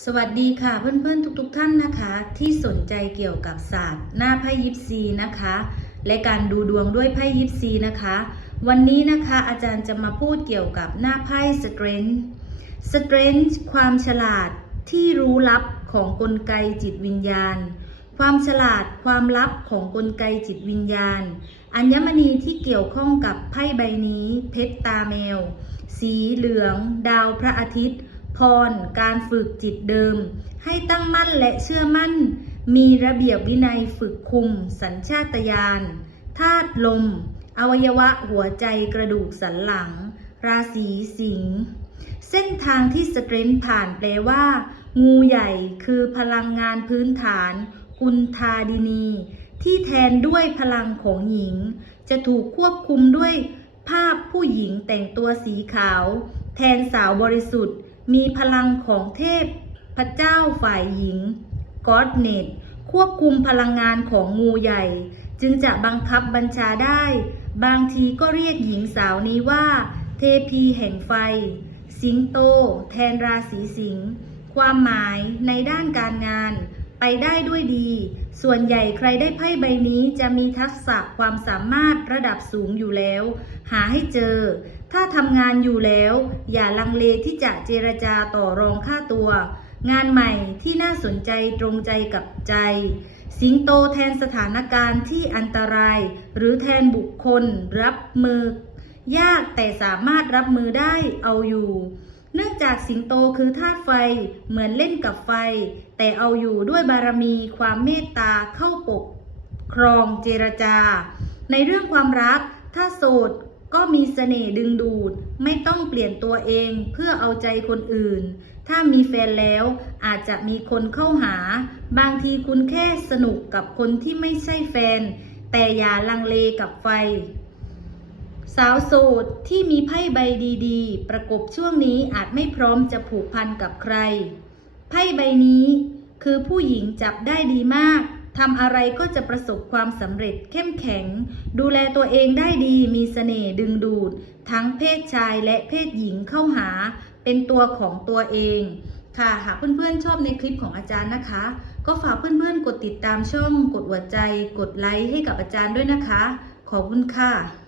สวัสดีค่ะเพื่อนๆทุกๆท่านนะคะ ที่สนใจเกี่ยวกับศาสตร์ หน้าไพ่ยิปซีนะคะและการดูดวงด้วยไพ่ยิปซีนะคะ วันนี้นะคะอาจารย์จะมาพูดเกี่ยวกับหน้าไพ่ Strength Strength ความฉลาดที่รู้ลับของกลไกจิตวิญญาณ ความฉลาดความลับของกลไกจิตวิญญาณ อัญมณีที่เกี่ยวข้องกับไพ่ใบนี้ เพชรตาแมว สีเหลือง ดาวพระอาทิตย์ พรการฝึกจิตเดิม ให้ตั้งมั่นและเชื่อมั่น มีระเบียบวินัยฝึกคุม สัญชาตญาณธาตุลม อวัยวะหัวใจกระดูกสันหลัง ราศีสิงห์เส้นทางที่สเตรนท์ผ่านแปลว่า งูใหญ่คือพลังงานพื้นฐาน กุนทาดินี ที่แทนด้วยพลังของหญิง จะถูกควบคุมด้วยภาพผู้หญิงแต่งตัวสีขาว แทนสาวบริสุทธิ์ มีพลังของเทพพระเจ้าฝ่ายหญิงกอดเนตควบคุมพลังงานของงูใหญ่ จึงจะบังคับบัญชาได้ บางทีก็เรียกหญิงสาวนี้ว่า เทพีแห่งไฟ สิงโต แทนราศีสิงห์ความหมายในด้านการงาน ไปได้ด้วยดี ส่วนใหญ่ใครได้ไพ่ใบนี้จะมีทักษะความสามารถระดับสูงอยู่แล้ว หาให้เจอ ถ้าทำงานอยู่แล้ว อย่าลังเลที่จะเจรจาต่อรองค่าตัว งานใหม่ที่น่าสนใจตรงใจกับใจ สิงโตแทนสถานการณ์ที่อันตราย หรือแทนบุคคลรับมือ ยากแต่สามารถรับมือได้เอาอยู่ เนื่องจากสิงโตคือธาตุไฟเหมือนเล่นกับไฟ แต่เอาอยู่ด้วยบารมีความเมตตาเข้าปก ครองเจรจา ในเรื่องความรัก ถ้าโสดก็มีเสน่ห์ดึงดูด ไม่ต้องเปลี่ยนตัวเองเพื่อเอาใจคนอื่น ถ้ามีแฟนแล้วอาจจะมีคนเข้าหา บางทีคุณแค่สนุกกับคนที่ไม่ใช่แฟน แต่อย่าลังเลกับไฟ สาวโสดที่มีไพ่ใบดีๆ ประกบช่วงนี้อาจไม่พร้อมจะผูกพันกับใคร ไพ่ใบนี้คือผู้หญิงจับได้ดีมากทำอะไรก็จะประสบความสำเร็จเข้มแข็ง ดูแลตัวเองได้ดีมีเสน่ห์ดึงดูด ทั้งเพศชายและเพศหญิงเข้าหา เป็นตัวของตัวเอง ค่ะหากเพื่อนๆชอบในคลิปของอาจารย์นะคะ ก็ฝากเพื่อนๆกดติดตามช่อง กดหัวใจ กดไลค์ให้กับอาจารย์ด้วยนะคะ ขอบคุณค่ะ